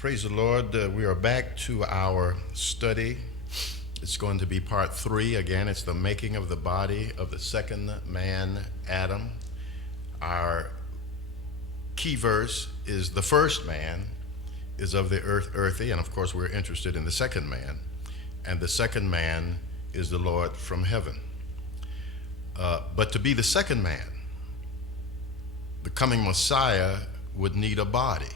Praise the Lord. We are back to our study. It's going to be part 3. Again, it's the making of the body of the second man, Adam. Our key verse is the first man is of the earthy, and of course we're interested in the second man. And the second man is the Lord from heaven. But to be the second man, the coming Messiah would need a body.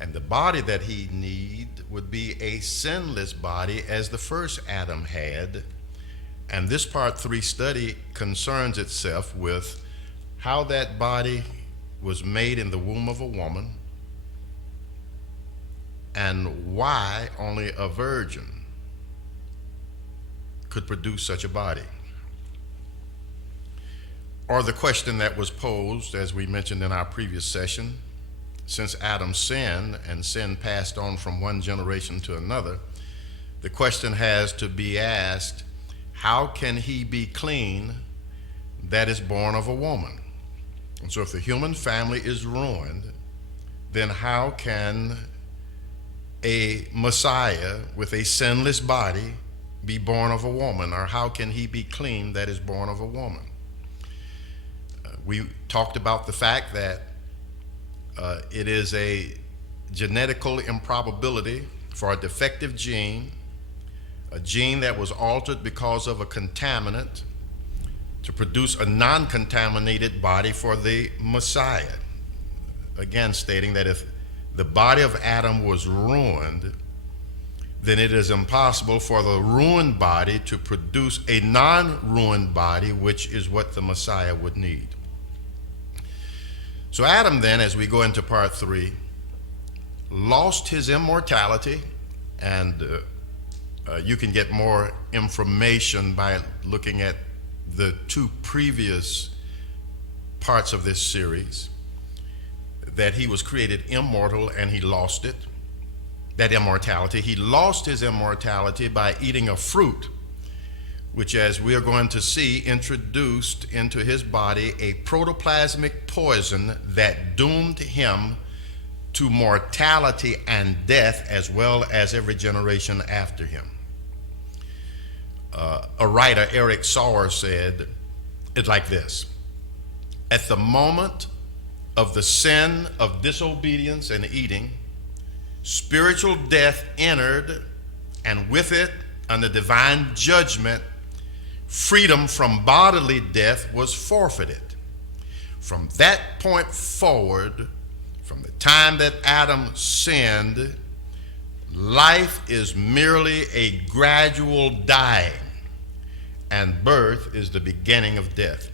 And the body that he need would be a sinless body as the first Adam had. And this part 3 study concerns itself with how that body was made in the womb of a woman and why only a virgin could produce such a body. Or the question that was posed, as we mentioned in our previous session, since Adam sinned and sin passed on from one generation to another, the question has to be asked, how can he be clean that is born of a woman? And so if the human family is ruined, then how can a Messiah with a sinless body be born of a woman? Or how can he be clean that is born of a woman? We talked about the fact that it is a genetical improbability for a defective gene, a gene that was altered because of a contaminant, to produce a non-contaminated body for the Messiah. Again, stating that if the body of Adam was ruined, then it is impossible for the ruined body to produce a non-ruined body, which is what the Messiah would need. So Adam then, as we go into part 3, lost his immortality, and you can get more information by looking at the 2 previous parts of this series, that he was created immortal and he lost it, that immortality. He lost his immortality by eating a fruit, which, as we are going to see, introduced into his body a protoplasmic poison that doomed him to mortality and death, as well as every generation after him. A writer, Eric Sauer, said it like this: at the moment of the sin of disobedience and eating, spiritual death entered, and with it, under divine judgment, freedom from bodily death was forfeited. From that point forward, from the time that Adam sinned, life is merely a gradual dying, and birth is the beginning of death.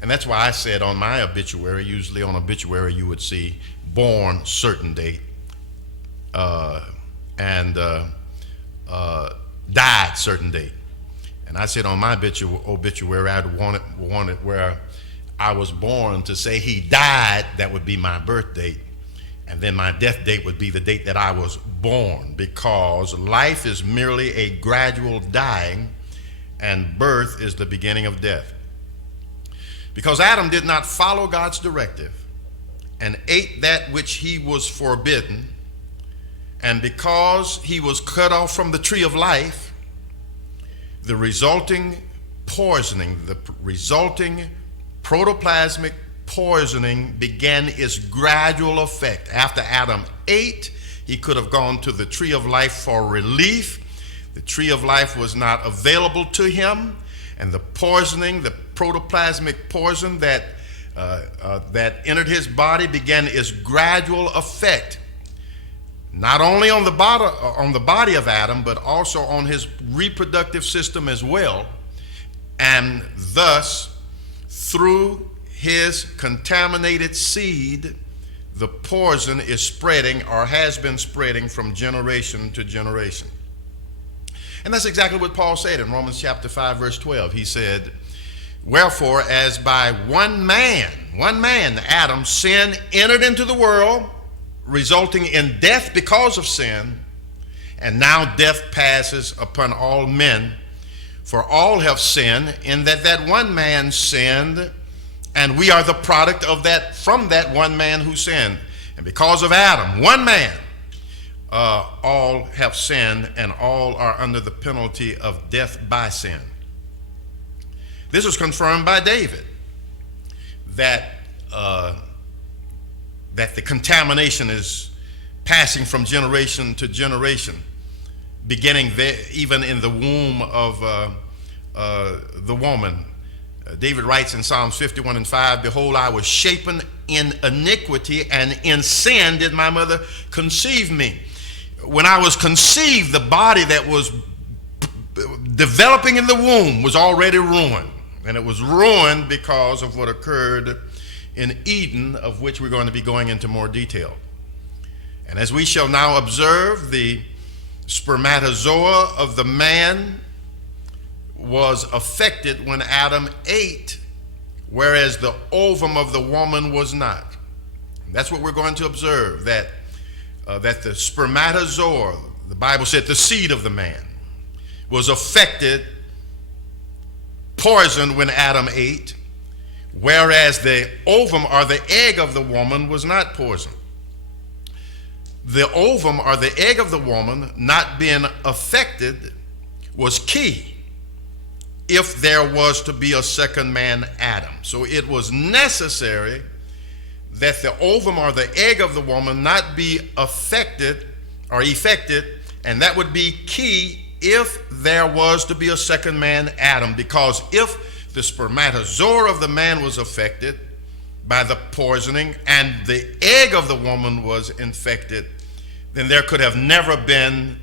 And that's why I said on my obituary, usually on obituary you would see born certain date, and died certain date. And I said on my obituary, I'd want it where I was born to say he died, that would be my birth date. And then my death date would be the date that I was born, because life is merely a gradual dying and birth is the beginning of death. Because Adam did not follow God's directive and ate that which he was forbidden, and because he was cut off from the tree of life, the resulting poisoning, the resulting protoplasmic poisoning began its gradual effect. After Adam ate, he could have gone to the tree of life for relief. The tree of life was not available to him, and the poisoning, the protoplasmic poison that entered his body began its gradual effect, not only on the body of Adam, but also on his reproductive system as well. And thus, through his contaminated seed, the poison is spreading, or has been spreading, from generation to generation. And that's exactly what Paul said in Romans chapter 5, verse 12. He said, wherefore, as by one man, Adam, sin entered into the world, resulting in death because of sin, and now death passes upon all men, for all have sinned, in that one man sinned, and we are the product of that, from that one man who sinned. And because of Adam, one man, all have sinned and all are under the penalty of death by sin. This was confirmed by David, that the contamination is passing from generation to generation, beginning there, even in the womb of the woman. David writes in Psalms 51:5, "Behold, I was shapen in iniquity, and in sin did my mother conceive me." When I was conceived, the body that was developing in the womb was already ruined. And it was ruined because of what occurred in Eden, of which we're going to be going into more detail. And as we shall now observe, the spermatozoa of the man was affected when Adam ate, whereas the ovum of the woman was not. And that's what we're going to observe, that the spermatozoa, the Bible said the seed of the man, was affected, poisoned when Adam ate, whereas the ovum or the egg of the woman was not poisoned. The ovum or the egg of the woman not being affected was key if there was to be a second man, Adam. So it was necessary that the ovum or the egg of the woman not be affected or affected, and that would be key if there was to be a second man, Adam, because if the spermatozoa of the man was affected by the poisoning and the egg of the woman was infected, then there could have never been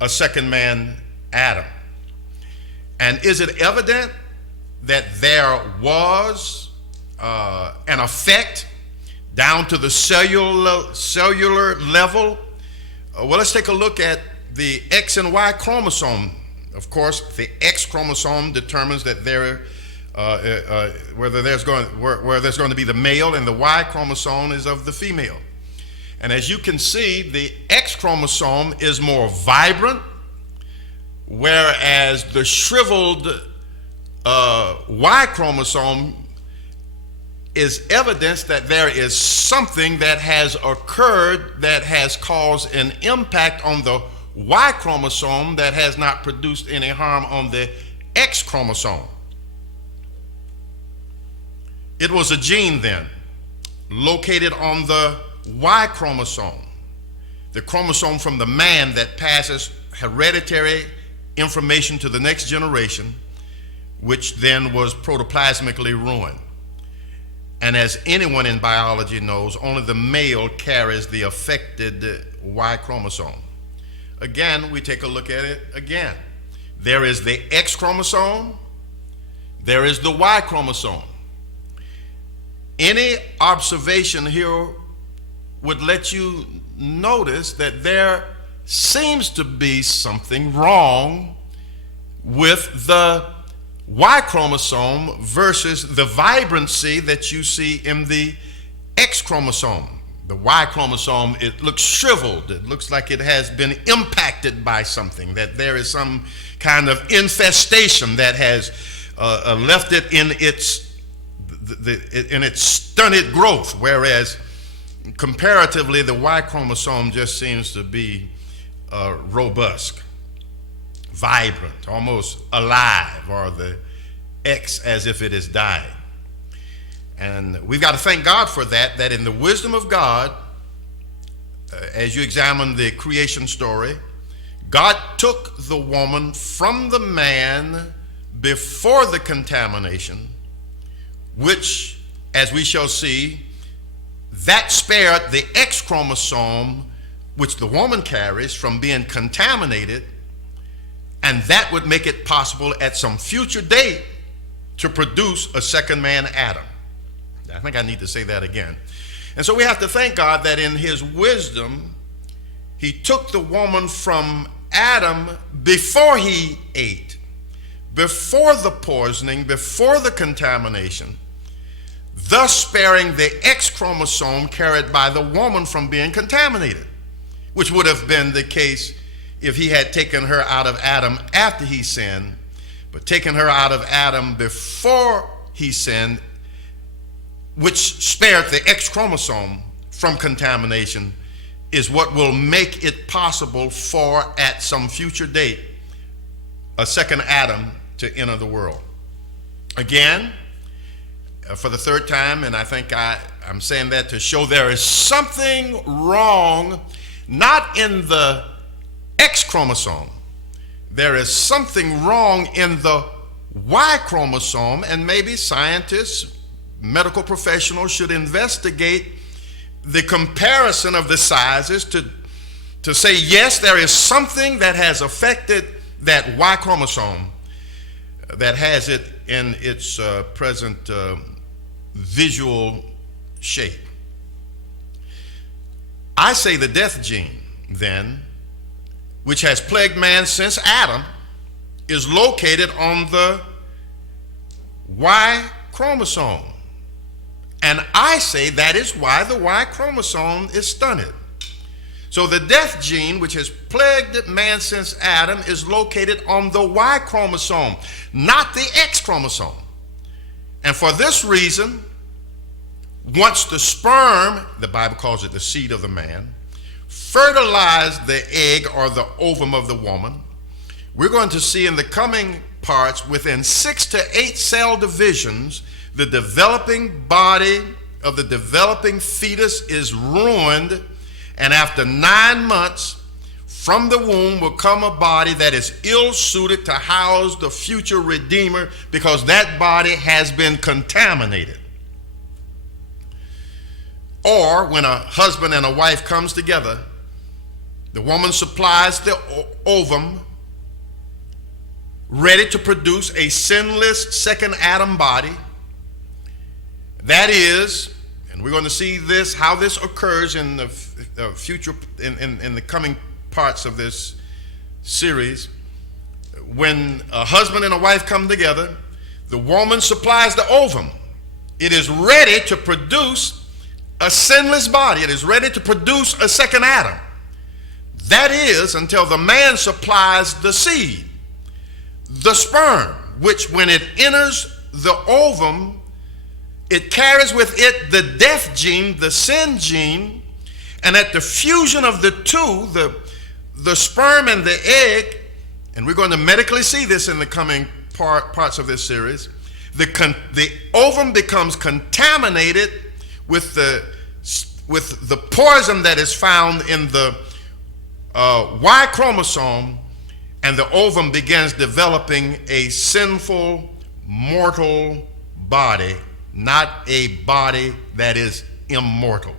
a second man, Adam. And is it evident that there was an effect down to the cellular level? Well, let's take a look at the X and Y chromosome. Of course, the X chromosome determines that where there's going to be the male, and the Y chromosome is of the female. And as you can see, the X chromosome is more vibrant, whereas the shriveled Y chromosome is evidence that there is something that has occurred that has caused an impact on the Y chromosome that has not produced any harm on the X chromosome. It was a gene then located on the Y chromosome, the chromosome from the man that passes hereditary information to the next generation, which then was protoplasmically ruined. And as anyone in biology knows, only the male carries the affected Y chromosome. Again, we take a look at it again. There is the X chromosome, there is the Y chromosome. Any observation here would let you notice that there seems to be something wrong with the Y chromosome versus the vibrancy that you see in the X chromosome. The Y chromosome, it looks shriveled. It looks like it has been impacted by something, that there is some kind of infestation that has left it in its stunted growth, whereas comparatively the Y chromosome just seems to be robust, vibrant, almost alive, or the X as if it has died. And we've got to thank God for that in the wisdom of God, as you examine the creation story, God took the woman from the man before the contamination, which, as we shall see, that spared the X chromosome, which the woman carries, from being contaminated, and that would make it possible at some future date to produce a second man, Adam. I think I need to say that again. And so we have to thank God that in his wisdom, he took the woman from Adam before he ate, before the poisoning, before the contamination, thus sparing the X chromosome carried by the woman from being contaminated, which would have been the case if he had taken her out of Adam after he sinned, but taken her out of Adam before he sinned, which spared the X chromosome from contamination, is what will make it possible for, at some future date, a second Adam to enter the world. Again, for the third time, and I think I'm saying that to show there is something wrong, not in the X chromosome. There is something wrong in the Y chromosome, and maybe scientists, medical professionals should investigate the comparison of the sizes to say, yes, there is something that has affected that Y chromosome that has it in its present visual shape. I say the death gene, then, which has plagued man since Adam, is located on the Y chromosome. And I say that is why the Y chromosome is stunted. So the death gene, which has plagued man since Adam, is located on the Y chromosome, not the X chromosome. And for this reason, once the sperm, the Bible calls it the seed of the man, fertilized the egg or the ovum of the woman, we're going to see in the coming parts, within 6 to 8 cell divisions, the developing body of the developing fetus is ruined, and after 9 months from the womb will come a body that is ill-suited to house the future Redeemer, because that body has been contaminated. Or when a husband and a wife comes together, the woman supplies the ovum ready to produce a sinless second Adam body. That is, and we're going to see this, how this occurs in the future, in the coming parts of this series. When a husband and a wife come together, the woman supplies the ovum. It is ready to produce a sinless body. It is ready to produce a second Adam. That is, until the man supplies the seed, the sperm, which when it enters the ovum, it carries with it the death gene, the sin gene, and at the fusion of the two, the sperm and the egg, and we're going to medically see this in the coming parts of this series, the ovum becomes contaminated with the poison that is found in the Y chromosome, and the ovum begins developing a sinful, mortal body, not a body that is immortal.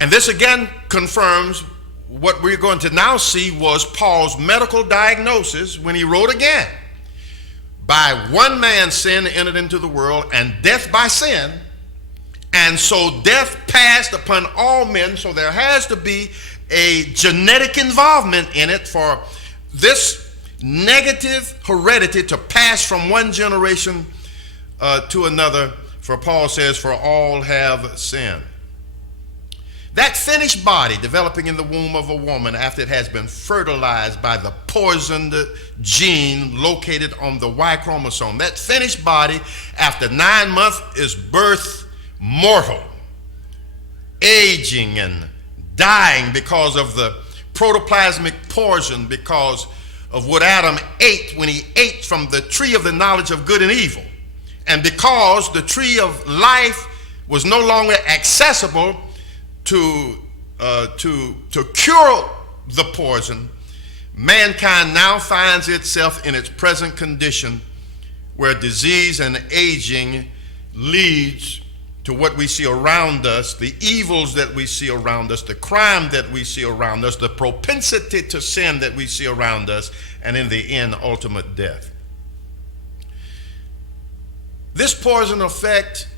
And this again confirms what we're going to now see was Paul's medical diagnosis when he wrote again. By one man's sin entered into the world, and death by sin, and so death passed upon all men. So there has to be a genetic involvement in it for this negative heredity to pass from one generation to another. For Paul says, for all have sinned. That finished body developing in the womb of a woman after it has been fertilized by the poisoned gene located on the Y chromosome, that finished body after 9 months is birth mortal, aging and dying because of the protoplasmic poison, because of what Adam ate when he ate from the tree of the knowledge of good and evil. And because the tree of life was no longer accessible to cure the poison, mankind now finds itself in its present condition, where disease and aging leads to what we see around us, the evils that we see around us, the crime that we see around us, the propensity to sin that we see around us, and in the end, ultimate death. This poison effect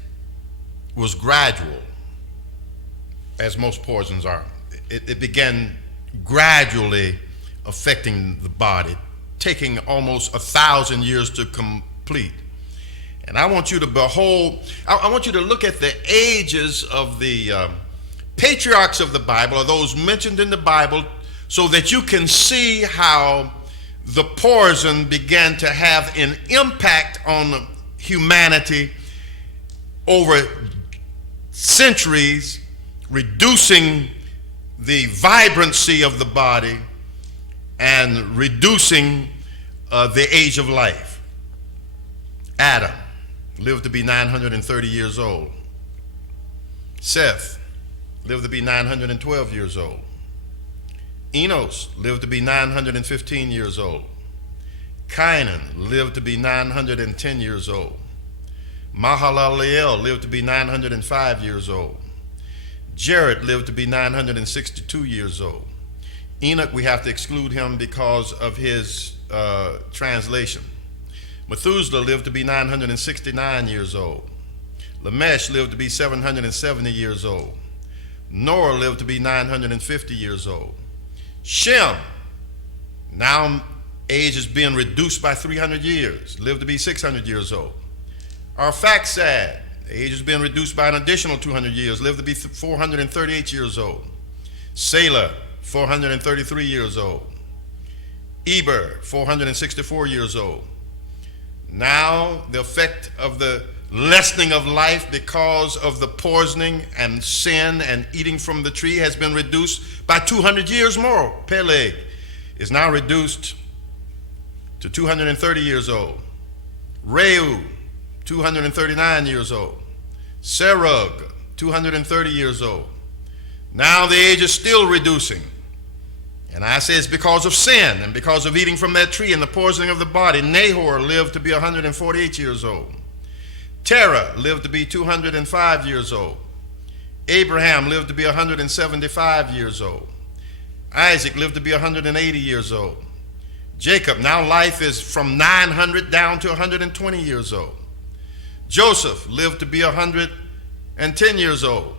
was gradual, as most poisons are. It began gradually affecting the body, taking almost 1,000 years to complete. And I want you to behold, I want you to look at the ages of the patriarchs of the Bible, or those mentioned in the Bible, so that you can see how the poison began to have an impact on humanity over centuries, reducing the vibrancy of the body and reducing the age of life. Adam lived to be 930 years old. Seth lived to be 912 years old. Enos lived to be 915 years old. Cainan lived to be 910 years old. Mahalaleel lived to be 905 years old. Jared lived to be 962 years old. Enoch, we have to exclude him because of his translation. Methuselah lived to be 969 years old. Lamech lived to be 770 years old. Noah lived to be 950 years old. Shem, now age is being reduced by 300 years, lived to be 600 years old. Arphaxad, age has been reduced by an additional 200 years, lived to be 438 years old. Selah, 433 years old. Eber, 464 years old. Now the effect of the lessening of life because of the poisoning and sin and eating from the tree has been reduced by 200 years more. Peleg is now reduced to 230 years old. Reu, 239 years old. Serug, 230 years old. Now the age is still reducing. And I say it's because of sin and because of eating from that tree and the poisoning of the body. Nahor lived to be 148 years old. Terah lived to be 205 years old. Abraham lived to be 175 years old. Isaac lived to be 180 years old. Jacob, now life is from 900 down to 120 years old. Joseph lived to be 110 years old.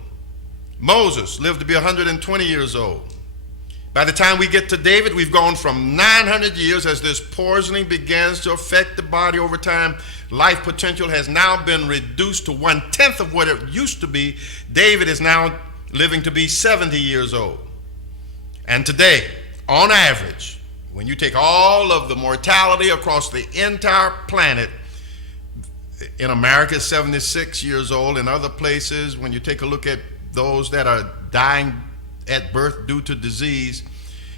Moses lived to be 120 years old. By the time we get to David, we've gone from 900 years as this poisoning begins to affect the body over time. Life potential has now been reduced to 1/10 of what it used to be. David is now living to be 70 years old. And today, on average, when you take all of the mortality across the entire planet, in America, 76 years old. In other places, when you take a look at those that are dying at birth due to disease,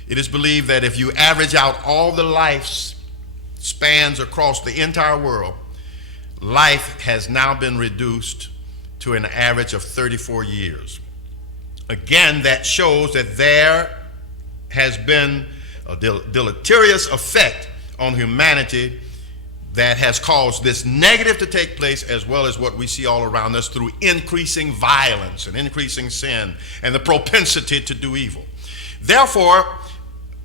it is believed that if you average out all the life spans across the entire world, life has now been reduced to an average of 34 years. Again, that shows that there has been a deleterious effect on humanity that has caused this negative to take place, as well as what we see all around us through increasing violence and increasing sin and the propensity to do evil. Therefore,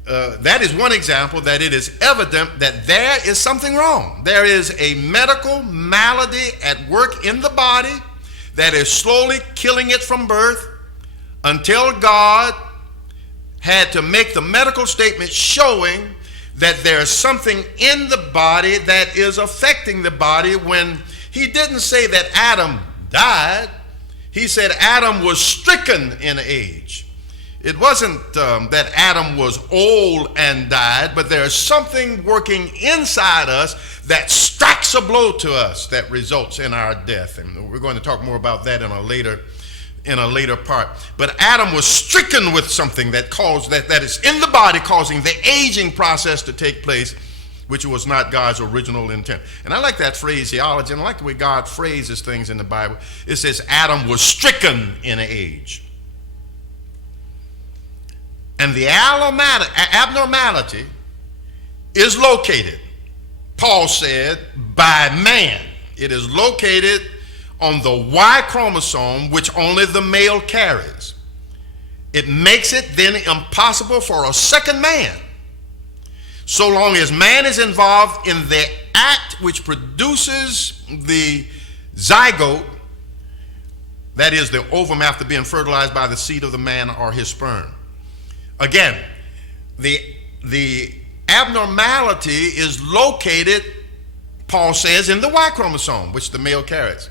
that is one example that it is evident that there is something wrong. There is a medical malady at work in the body that is slowly killing it from birth until God had to make the medical statement showing that there's something in the body that is affecting the body. When he didn't say that Adam died, he said Adam was stricken in age. It wasn't that Adam was old and died, but there's something working inside us that strikes a blow to us that results in our death. And we're going to talk more about that in a later part. But Adam was stricken with something that caused that is in the body, causing the aging process to take place, which was not God's original intent. And I like that phraseology, and I like the way God phrases things in the Bible. It says Adam was stricken in age. And the abnormality is located, Paul said, by man. It is located on the Y chromosome, which only the male carries. It makes it then impossible for a second man, so long as man is involved in the act which produces the zygote, that is the ovum after being fertilized by the seed of the man or his sperm. Again, the abnormality is located, Paul says, in the Y chromosome, which the male carries.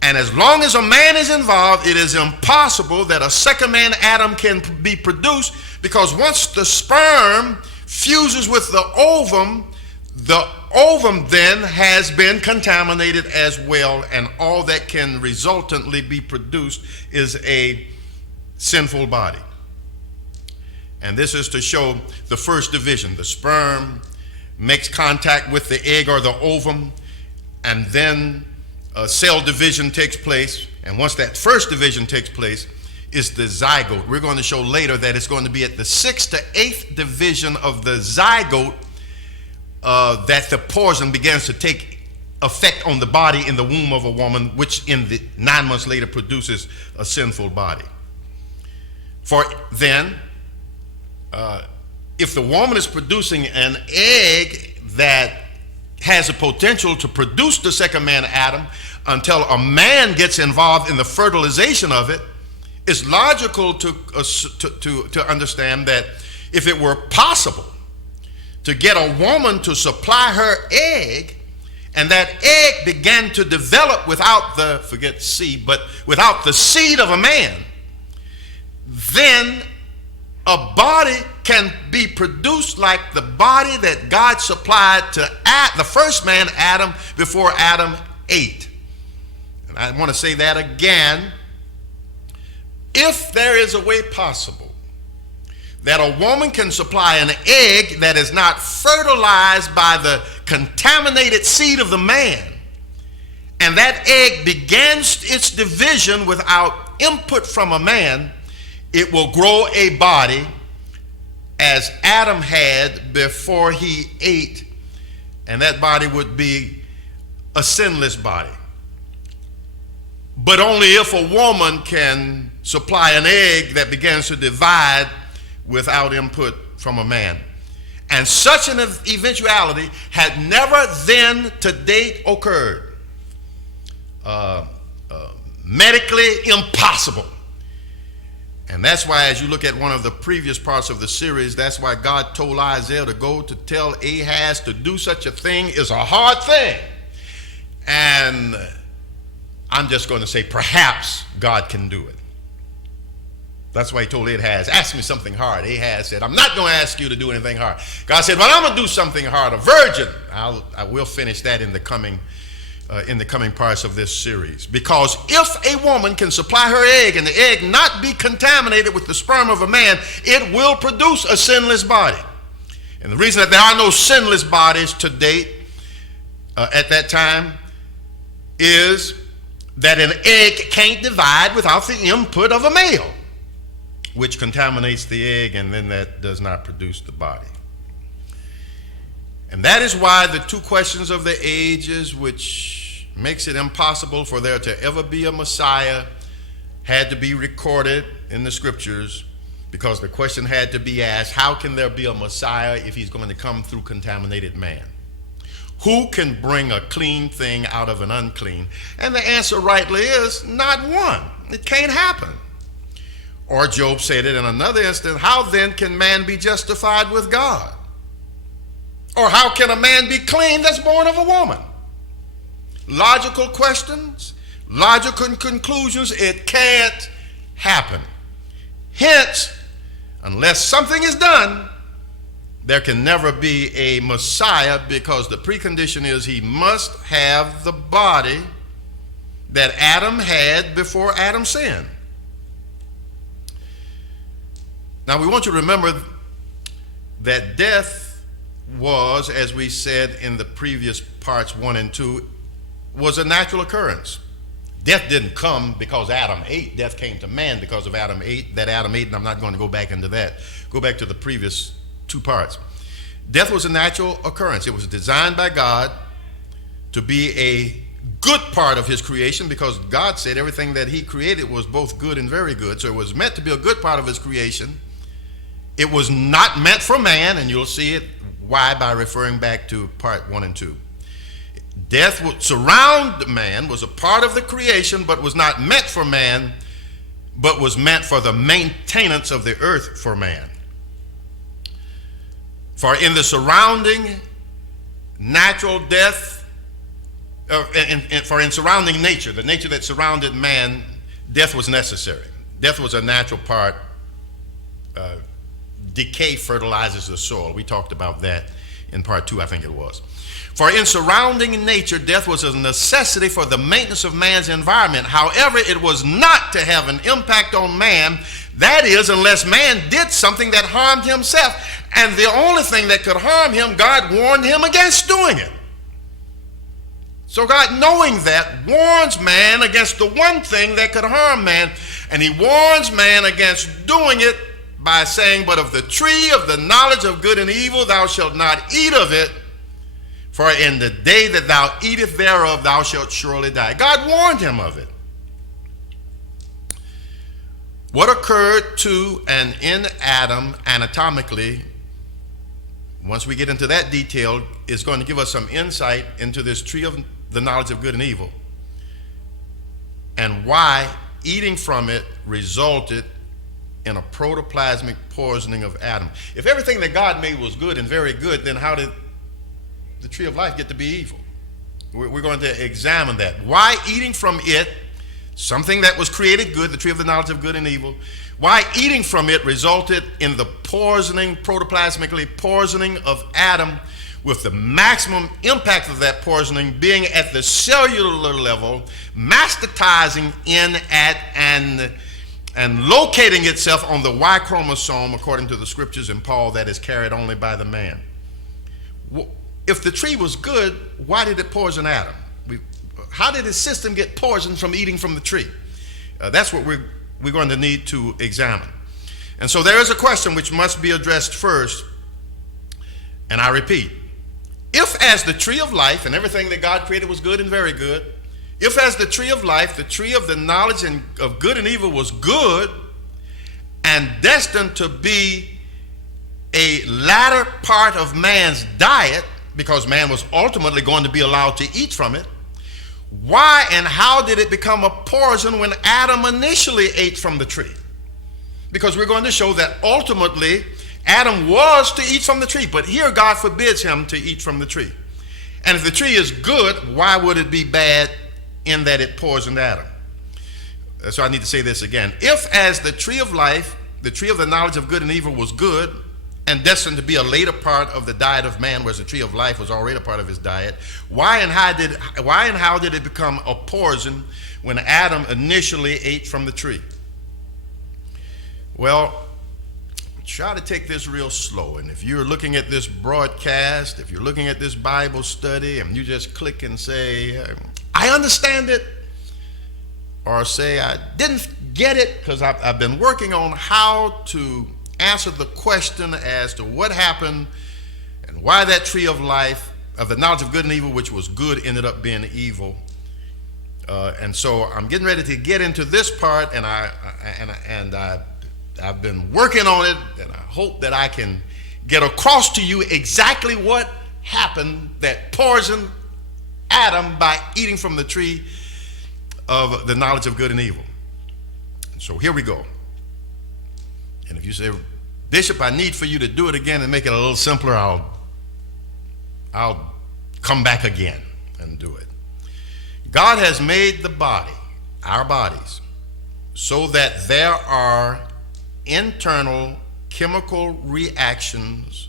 And as long as a man is involved, it is impossible that a second man, Adam, can be produced, because once the sperm fuses with the ovum then has been contaminated as well, and all that can resultantly be produced is a sinful body. And this is to show the first division. The sperm makes contact with the egg or the ovum, and then cell division takes place. And once that first division takes place, is the zygote. We're going to show later that it's going to be at the 6th to 8th division of the zygote that the poison begins to take effect on the body in the womb of a woman, which in the 9 months later produces a sinful body. For then, if the woman is producing an egg that has a potential to produce the second man, Adam, until a man gets involved in the fertilization of it, it's logical to understand that if it were possible to get a woman to supply her egg, and that egg began to develop without the, forget seed, but without the seed of a man, then a body can be produced like the body that God supplied to the first man, Adam, before Adam ate. And I want to say that again. If there is a way possible that a woman can supply an egg that is not fertilized by the contaminated seed of the man, and that egg begins its division without input from a man, it will grow a body as Adam had before he ate, and that body would be a sinless body. But only if a woman can supply an egg that begins to divide without input from a man. And such an eventuality had never then to date occurred. Medically impossible. And that's why, as you look at one of the previous parts of the series, that's why God told Isaiah to go to tell Ahaz to do such a thing is a hard thing. And I'm just going to say perhaps God can do it. That's why he told Ahaz, ask me something hard. Ahaz said, I'm not going to ask you to do anything hard. God said, well, I'm going to do something hard. A virgin. I will finish that in the coming parts of this series. Because if a woman can supply her egg and the egg not be contaminated with the sperm of a man, it will produce a sinless body. And the reason that there are no sinless bodies to date at that time is that an egg can't divide without the input of a male, which contaminates the egg, and then that does not produce the body. And that is why the two questions of the ages, which makes it impossible for there to ever be a Messiah, had to be recorded in the scriptures, because the question had to be asked, how can there be a Messiah if he's going to come through contaminated man? Who can bring a clean thing out of an unclean? And the answer rightly is not one. It can't happen. Or Job said it in another instance, how then can man be justified with God? Or how can a man be clean that's born of a woman? Logical questions, logical conclusions, it can't happen. Hence, unless something is done, there can never be a Messiah, because the precondition is he must have the body that Adam had before Adam sinned. Now we want you to remember that death was, as we said in the previous parts 1 and 2, was a natural occurrence. Death didn't come because Adam ate. Death came to man because of Adam ate, and I'm not going to go back into that. Go back to the previous 2 parts. Death was a natural occurrence. It was designed by God to be a good part of his creation, because God said everything that he created was both good and very good. So it was meant to be a good part of his creation. It was not meant for man, and you'll see it why by referring back to part 1 and 2. Death would surround man, was a part of the creation, but was not meant for man, but was meant for the maintenance of the earth for man. For in the surrounding natural death, in surrounding nature, the nature that surrounded man, death was necessary. Death was a natural part. Decay fertilizes the soil. We talked about that in part 2, I think it was. For in surrounding nature, death was a necessity for the maintenance of man's environment. However, it was not to have an impact on man, that is, unless man did something that harmed himself. And the only thing that could harm him, God warned him against doing it. So God, knowing that, warns man against the one thing that could harm man. And he warns man against doing it by saying, but of the tree of the knowledge of good and evil thou shalt not eat of it, for in the day that thou eatest thereof thou shalt surely die. God warned him of it. What occurred to and in Adam anatomically, once we get into that detail, is going to give us some insight into this tree of the knowledge of good and evil, and why eating from it resulted in a protoplasmic poisoning of Adam. If everything that God made was good and very good, then how did the tree of life get to be evil? We're going to examine that. Why eating from it, something that was created good, the tree of the knowledge of good and evil, why eating from it resulted in the poisoning, protoplasmically poisoning of Adam, with the maximum impact of that poisoning being at the cellular level, metastasizing in at and locating itself on the Y chromosome, according to the scriptures in Paul, that is carried only by the man. If the tree was good, why did it poison Adam? How did his system get poisoned from eating from the tree? That's what we're going to need to examine. And so there is a question which must be addressed first, and I repeat, if as the tree of life and everything that God created was good and very good, if as the tree of life, the tree of the knowledge of good and evil was good and destined to be a latter part of man's diet, because man was ultimately going to be allowed to eat from it, why and how did it become a poison when Adam initially ate from the tree? Because we're going to show that ultimately Adam was to eat from the tree, but here God forbids him to eat from the tree. And if the tree is good, why would it be bad in that it poisoned Adam? So I need to say this again. If as the tree of life, the tree of the knowledge of good and evil was good and destined to be a later part of the diet of man, whereas the tree of life was already a part of his diet, why and how did it become a poison when Adam initially ate from the tree? Well, try to take this real slow. And if you're looking at this broadcast, if you're looking at this Bible study, and you just click and say, I understand it, or say, I didn't get it, because I've been working on how to answer the question as to what happened and why that tree of life, of the knowledge of good and evil, which was good, ended up being evil. And so I'm getting ready to get into this part, and I've been working on it, and I hope that I can get across to you exactly what happened that poisoned Adam by eating from the tree of the knowledge of good and evil. So here we go. And if you say, Bishop, I need for you to do it again and make it a little simpler, I'll come back again and do it. God has made the body, our bodies, so that there are internal chemical reactions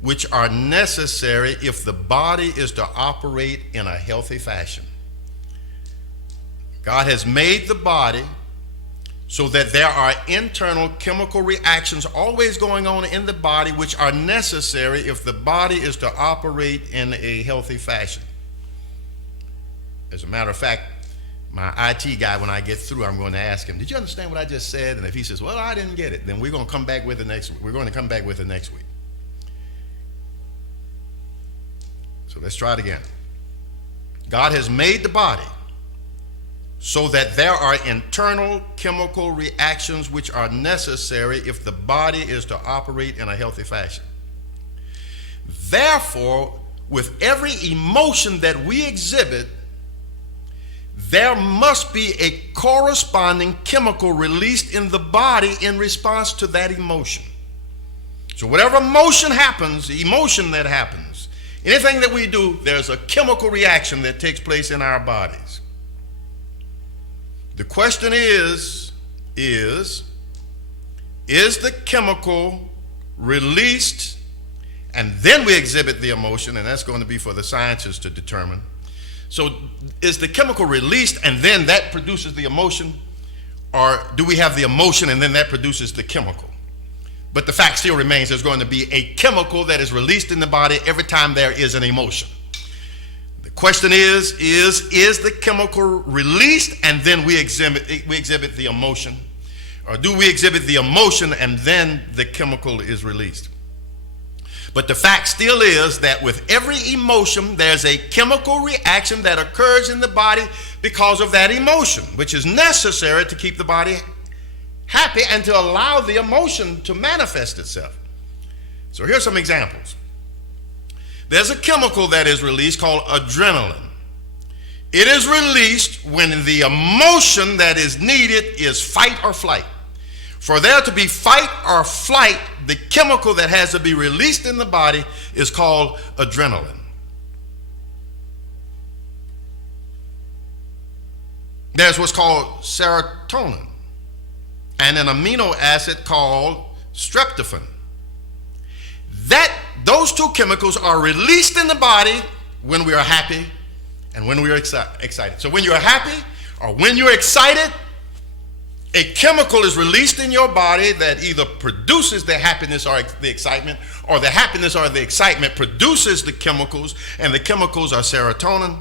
which are necessary if the body is to operate in a healthy fashion. God has made the body so that there are internal chemical reactions always going on in the body which are necessary if the body is to operate in a healthy fashion. As a matter of fact, my IT guy, when I get through, I'm going to ask him, did you understand what I just said? And if he says, well, I didn't get it, then we're going to come back with it next week. We're going to come back with it next week. So let's try it again. God has made the body so that there are internal chemical reactions which are necessary if the body is to operate in a healthy fashion. Therefore, with every emotion that we exhibit, there must be a corresponding chemical released in the body in response to that emotion. So whatever emotion happens, anything that we do, there's a chemical reaction that takes place in our bodies. The question is the chemical released and then we exhibit the emotion, and that's going to be for the scientists to determine. So is the chemical released and then that produces the emotion, or do we have the emotion and then that produces the chemical? But the fact still remains there's going to be a chemical that is released in the body every time there is an emotion. The question is the chemical released and then we exhibit the emotion? Or do we exhibit the emotion and then the chemical is released? But the fact still is that with every emotion, there's a chemical reaction that occurs in the body because of that emotion, which is necessary to keep the body happy and to allow the emotion to manifest itself. So here's some examples. There's a chemical that is released called adrenaline. It is released when the emotion that is needed is fight or flight. For there to be fight or flight, the chemical that has to be released in the body is called adrenaline. There's what's called serotonin and an amino acid called tryptophan. Those two chemicals are released in the body when we are happy and when we are excited. So when you're happy or when you're excited, a chemical is released in your body that either produces the happiness or the excitement, or the happiness or the excitement produces the chemicals, and the chemicals are serotonin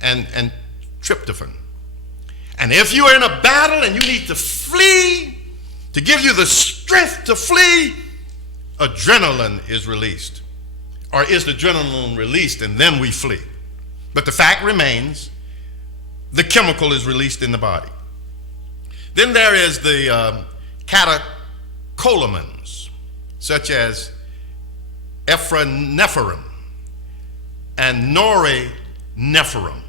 and tryptophan. And if you are in a battle and you need to flee, to give you the strength to flee, adrenaline is released. Or is the adrenaline released and then we flee? But the fact remains, the chemical is released in the body. Then there is the catecholamines, such as epinephrine and norepinephrine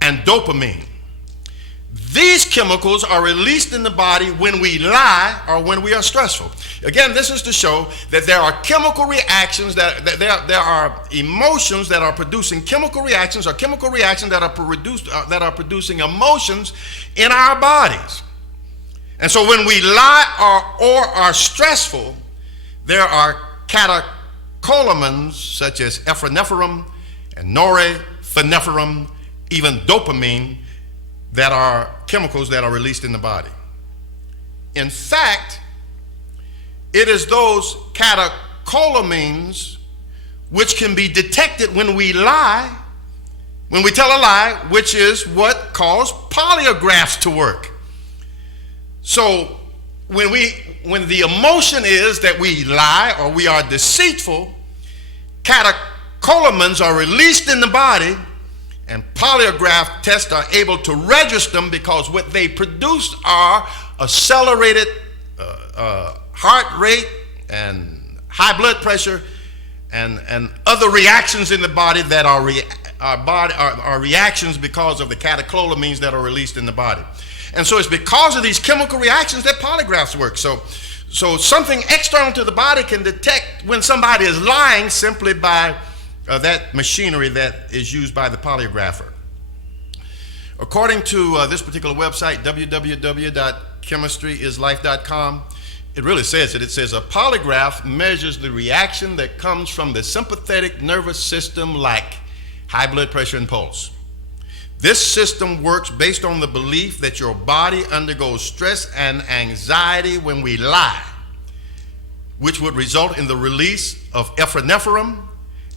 and dopamine. These chemicals are released in the body when we lie or when we are stressful. Again, this is to show that there are chemical reactions, that there are emotions that are producing chemical reactions, or chemical reactions that are producing emotions in our bodies. And so when we lie or are stressful, there are catecholamines such as epinephrine and norepinephrine, even dopamine, that are chemicals that are released in the body. In fact, it is those catecholamines which can be detected when we lie, when we tell a lie, which is what causes polygraphs to work. So when the emotion is that we lie or we are deceitful, catecholamines are released in the body, and polygraph tests are able to register them because what they produce are accelerated heart rate and high blood pressure and other reactions in the body that are reactions because of the catecholamines that are released in the body. And so it's because of these chemical reactions that polygraphs work. So something external to the body can detect when somebody is lying simply by that machinery that is used by the polygrapher. According to this particular website, www.chemistryislife.com, it really says it. It says a polygraph measures the reaction that comes from the sympathetic nervous system, like high blood pressure and pulse. This system works based on the belief that your body undergoes stress and anxiety when we lie, which would result in the release of epinephrine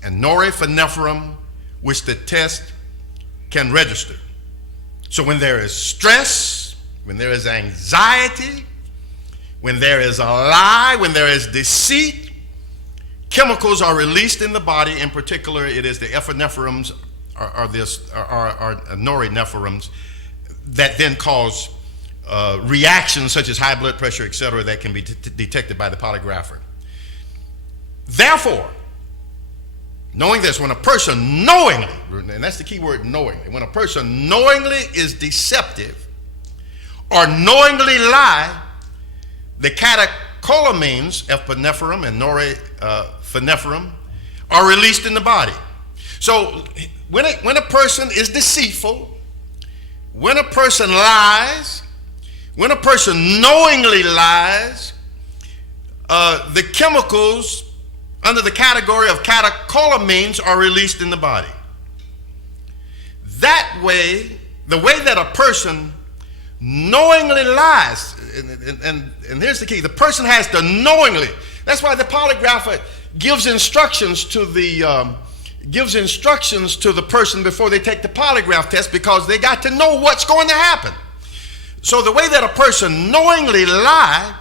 and norepinephrine, which the test can register. So when there is stress, when there is anxiety, when there is a lie, when there is deceit, chemicals are released in the body. In particular, it is the epinephrines or norepinephrines that then cause reactions such as high blood pressure, etc., that can be detected by the polygrapher. Therefore, knowing this, when a person knowingly, and that's the key word, knowingly, when a person knowingly is deceptive or knowingly lie, the catecholamines, epinephrine and norepinephrine, are released in the body. So when a person is deceitful, when a person lies, when a person knowingly lies, the chemicals under the category of catecholamines are released in the body. That way, the way that a person knowingly lies, and here's the key, the person has to knowingly, that's why the polygrapher gives instructions to the person before they take the polygraph test, because they got to know what's going to happen. So the way that a person knowingly lie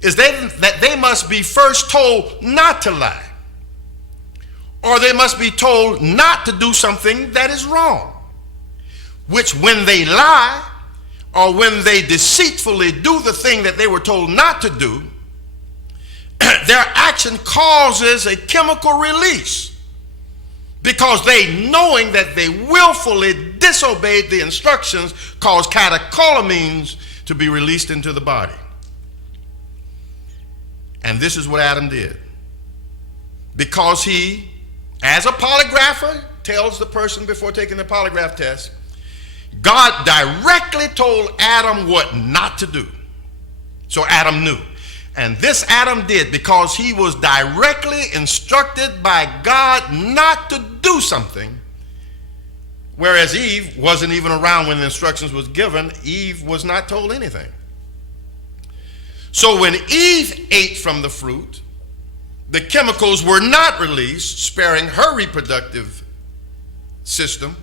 is that they must be first told not to lie, or they must be told not to do something that is wrong, which when they lie or when they deceitfully do the thing that they were told not to do, their action causes a chemical release, because they, knowing that they willfully disobeyed the instructions, cause catecholamines to be released into the body. And this is what Adam did. Because he, as a polygrapher, tells the person before taking the polygraph test, God directly told Adam what not to do. So Adam knew. And this Adam did because he was directly instructed by God not to do something, whereas Eve wasn't even around when the instructions was given. Eve was not told anything. So when Eve ate from the fruit, the chemicals were not released, sparing her reproductive system,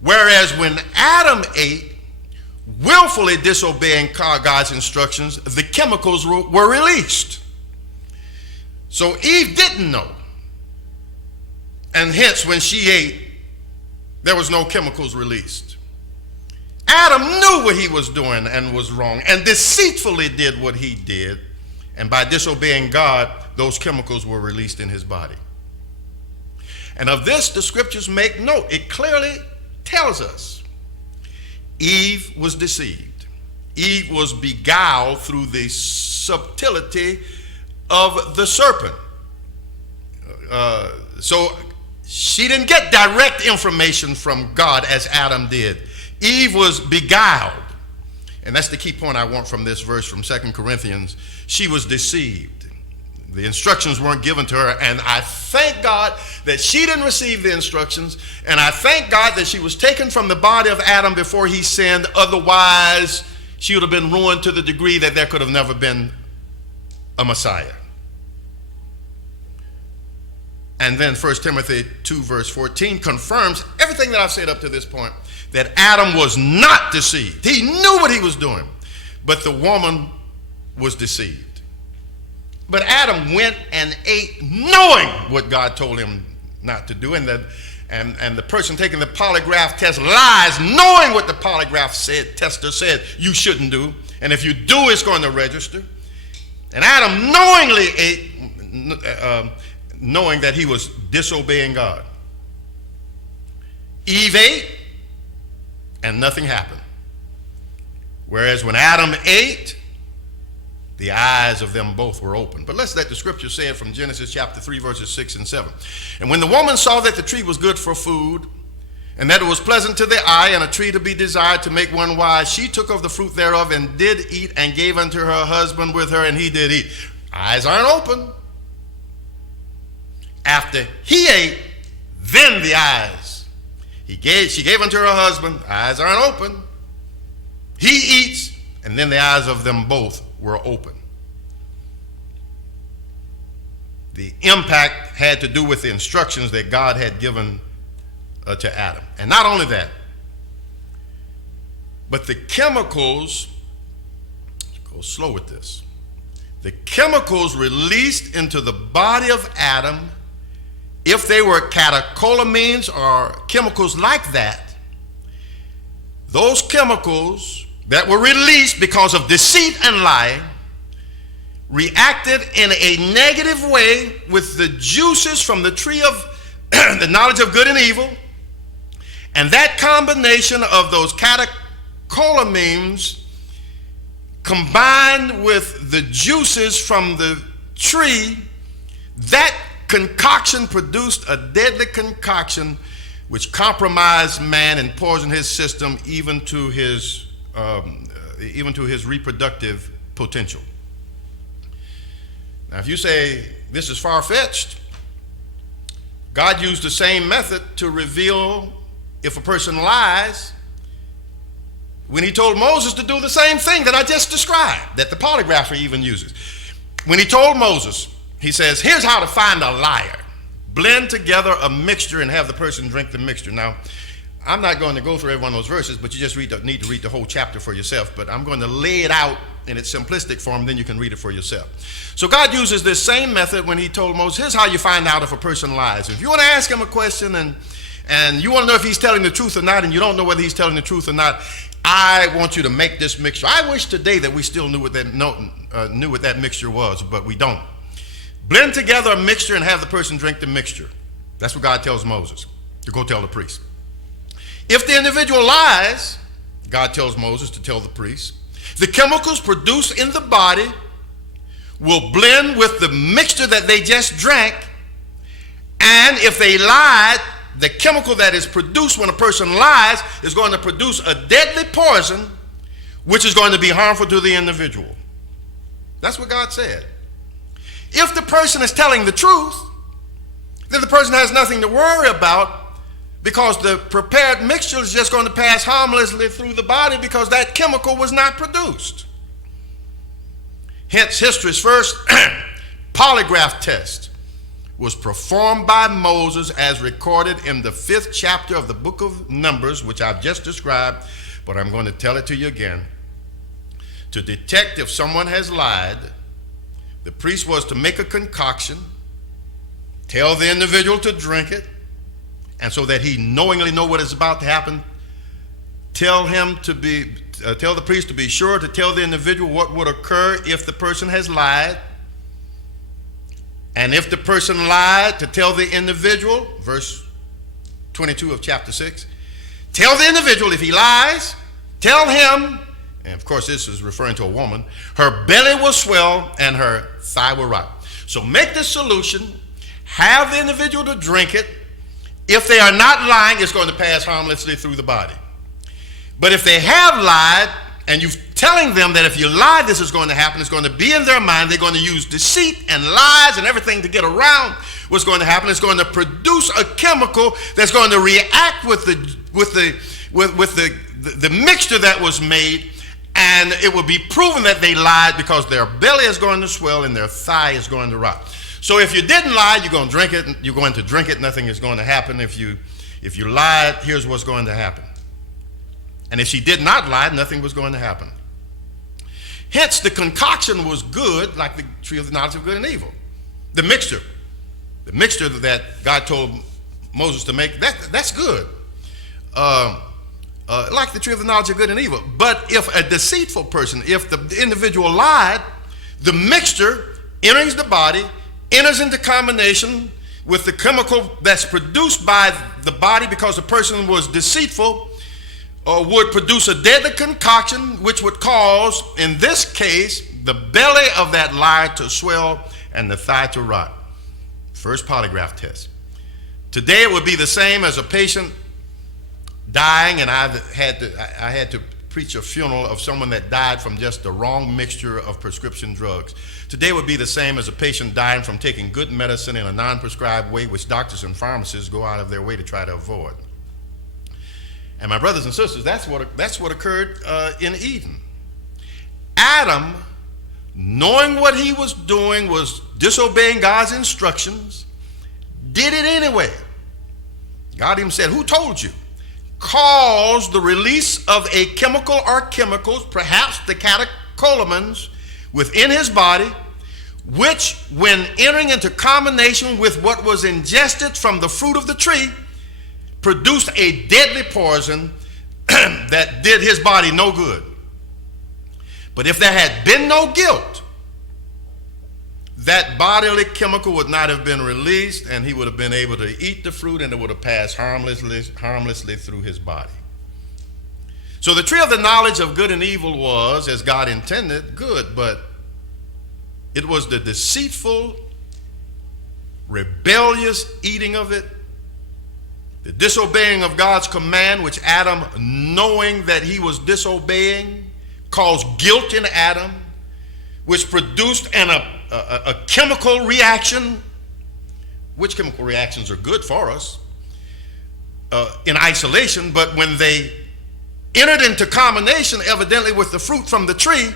whereas when Adam ate, willfully disobeying God's instructions, the chemicals were released. So Eve didn't know, and hence when she ate, there was no chemicals released. Adam knew what he was doing and was wrong, and deceitfully did what he did, and by disobeying God, those chemicals were released in his body. And of this, the scriptures make note. It clearly tells us Eve was deceived. Eve was beguiled through the subtlety of the serpent. So she didn't get direct information from God as Adam did. Eve was beguiled. And that's the key point I want from this verse from 2 Corinthians. She was deceived. The instructions weren't given to her, and I thank God that she didn't receive the instructions, and I thank God that she was taken from the body of Adam before he sinned. Otherwise, she would have been ruined to the degree that there could have never been a Messiah. And then 1 Timothy 2 verse 14 confirms everything that I've said up to this point, that Adam was not deceived. He knew what he was doing, but the woman was deceived. But Adam went and ate knowing what God told him not to do, and the person taking the polygraph test lies knowing what the polygraph tester said you shouldn't do, and if you do, it's going to register. And Adam knowingly ate, knowing that he was disobeying God. Eve ate, and nothing happened. Whereas when Adam ate, the eyes of them both were open. But let's let the scripture say it from Genesis chapter 3, verses 6 and 7. And when the woman saw that the tree was good for food, and that it was pleasant to the eye, and a tree to be desired to make one wise, she took of the fruit thereof and did eat, and gave unto her husband with her, and he did eat. Eyes aren't open. After he ate, then the eyes. She gave unto her husband, eyes aren't open. He eats, and then the eyes of them both were open. The impact had to do with the instructions that God had given to Adam. And not only that, but the chemicals, go slow with this, the chemicals released into the body of Adam, if they were catecholamines or chemicals like that, those chemicals that were released because of deceit and lying reacted in a negative way with the juices from the tree of the knowledge of good and evil, and that combination of those catecholamines combined with the juices from the tree, that concoction produced a deadly concoction which compromised man and poisoned his system even to his reproductive potential. Now, if you say this is far-fetched, God used the same method to reveal if a person lies when he told Moses to do the same thing that I just described, that the polygrapher even uses. When he told Moses, he says, here's how to find a liar. Blend together a mixture and have the person drink the mixture. Now, I'm not going to go through every one of those verses, but you just need to read the whole chapter for yourself. But I'm going to lay it out in its simplistic form, then you can read it for yourself. So God uses this same method when he told Moses, here's how you find out if a person lies. If you want to ask him a question and you want to know if he's telling the truth or not, and you don't know whether he's telling the truth or not, I want you to make this mixture. I wish today that we still knew what that mixture was, but we don't. Blend together a mixture and have the person drink the mixture. That's what God tells Moses to go tell the priest. If the individual lies, God tells Moses to tell the priest, the chemicals produced in the body will blend with the mixture that they just drank, and if they lied, the chemical that is produced when a person lies is going to produce a deadly poison, which is going to be harmful to the individual. That's what God said. If the person is telling the truth, then the person has nothing to worry about, because the prepared mixture is just going to pass harmlessly through the body because that chemical was not produced. Hence, history's first polygraph test was performed by Moses as recorded in the 5th chapter of the book of Numbers, which I've just described, but I'm going to tell it to you again. To detect if someone has lied, the priest was to make a concoction, tell the individual to drink it, and so that he knowingly know what is about to happen, tell the priest to be sure to tell the individual what would occur if the person has lied. And if the person lied, to tell the individual, verse 22 of chapter 6, tell the individual if he lies, tell him, and of course this is referring to a woman, her belly will swell and her thigh will rot. So make this solution, have the individual to drink it. If they are not lying, it's going to pass harmlessly through the body. But if they have lied, and you're telling them that if you lie, this is going to happen, it's going to be in their mind, they're going to use deceit and lies and everything to get around what's going to happen. It's going to produce a chemical that's going to react with the mixture that was made, and it will be proven that they lied because their belly is going to swell and their thigh is going to rot. So if you didn't lie, you're going to drink it. You're going to drink it. Nothing is going to happen. If you lied, here's what's going to happen. And if she did not lie, nothing was going to happen. Hence, the concoction was good, like the tree of the knowledge of good and evil. The mixture that God told Moses to make, that's good. Like the tree of the knowledge of good and evil. But if a deceitful person, if the individual lied, the mixture enters the body, enters into combination with the chemical that's produced by the body because the person was deceitful, or would produce a deadly concoction which would cause, in this case, the belly of that liar to swell and the thigh to rot. First polygraph test. Today it would be the same as a patient dying, and I had to preach a funeral of someone that died from just the wrong mixture of prescription drugs. Today would be the same as a patient dying from taking good medicine in a non-prescribed way, which doctors and pharmacists go out of their way to try to avoid. And my brothers and sisters, that's what occurred in Eden. Adam, knowing what he was doing was disobeying God's instructions, did it anyway. God even said, who told you? Caused the release of a chemical or chemicals, perhaps the catecholamines, within his body, which, when entering into combination with what was ingested from the fruit of the tree, produced a deadly poison that did his body no good. But if there had been no guilt, that bodily chemical would not have been released, and he would have been able to eat the fruit, and it would have passed harmlessly through his body. So the tree of the knowledge of good and evil was, as God intended, good, but it was the deceitful, rebellious eating of it, the disobeying of God's command, which Adam, knowing that he was disobeying, caused guilt in Adam, which produced a chemical reaction, which chemical reactions are good for us in isolation, but when they entered into combination, evidently with the fruit from the tree,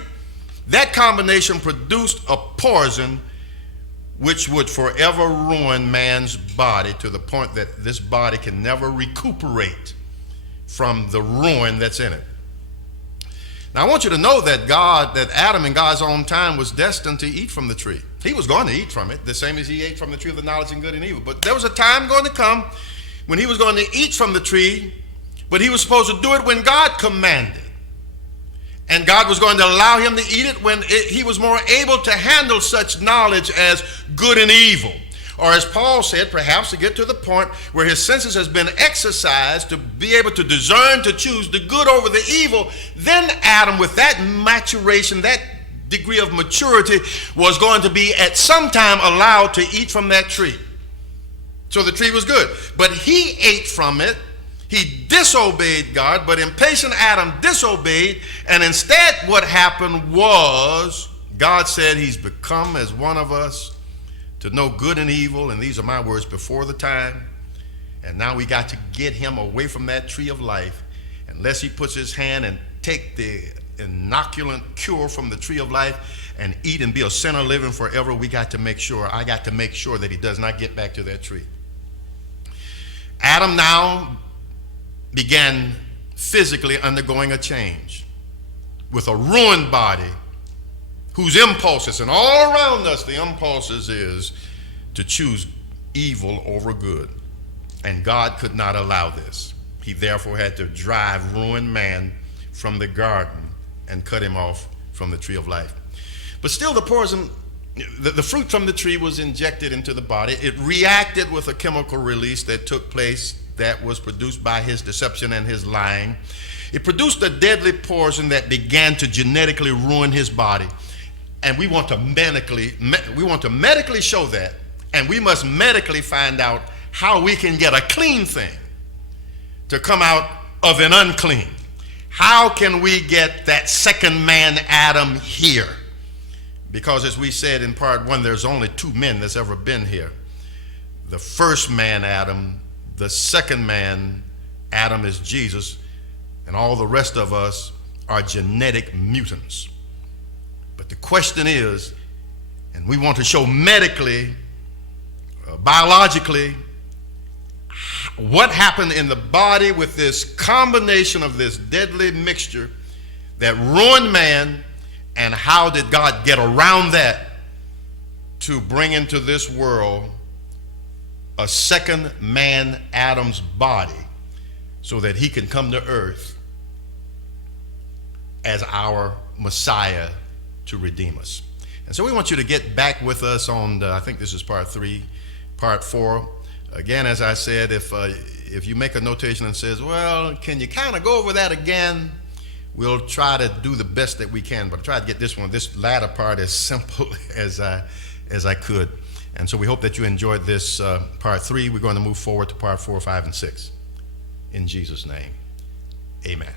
that combination produced a poison which would forever ruin man's body to the point that this body can never recuperate from the ruin that's in it. Now I want you to know that Adam in God's own time was destined to eat from the tree. He was going to eat from it, the same as he ate from the tree of the knowledge of good and evil. But there was a time going to come when he was going to eat from the tree, but he was supposed to do it when God commanded. And God was going to allow him to eat it when he was more able to handle such knowledge as good and evil. Or as Paul said, perhaps to get to the point where his senses has been exercised to be able to discern, to choose the good over the evil. Then Adam, with that maturation, that degree of maturity, was going to be at some time allowed to eat from that tree. So the tree was good. But he ate from it. He disobeyed God, but impatient Adam disobeyed, and instead what happened was God said he's become as one of us to know good and evil, and these are my words, before the time. And now we got to get him away from that tree of life. Unless he puts his hand and take the inoculant cure from the tree of life and eat and be a sinner living forever, I got to make sure that he does not get back to that tree. Adam now began physically undergoing a change with a ruined body whose impulses, and all around us the impulses is to choose evil over good. And God could not allow this. He therefore had to drive ruined man from the garden and cut him off from the tree of life. But still the poison, the fruit from the tree was injected into the body. It reacted with a chemical release that took place that was produced by his deception and his lying. It produced a deadly poison that began to genetically ruin his body. And we want to medically show that, and we must medically find out how we can get a clean thing to come out of an unclean. How can we get that second man, Adam, here? Because as we said in part one, there's only two men that's ever been here. The first man, Adam. The second man, Adam, is Jesus, and all the rest of us are genetic mutants. But the question is, and we want to show medically, biologically, what happened in the body with this combination of this deadly mixture that ruined man, and how did God get around that to bring into this world a second man, Adam's body, so that he can come to earth as our Messiah to redeem us. And so we want you to get back with us on, I think this is part 3, part 4. Again, as I said, if you make a notation and says, well, can you kind of go over that again? We'll try to do the best that we can, but try to get this latter part as simple as I could. And so we hope that you enjoyed this part 3. We're going to move forward to part 4, 5, and 6. In Jesus' name, amen.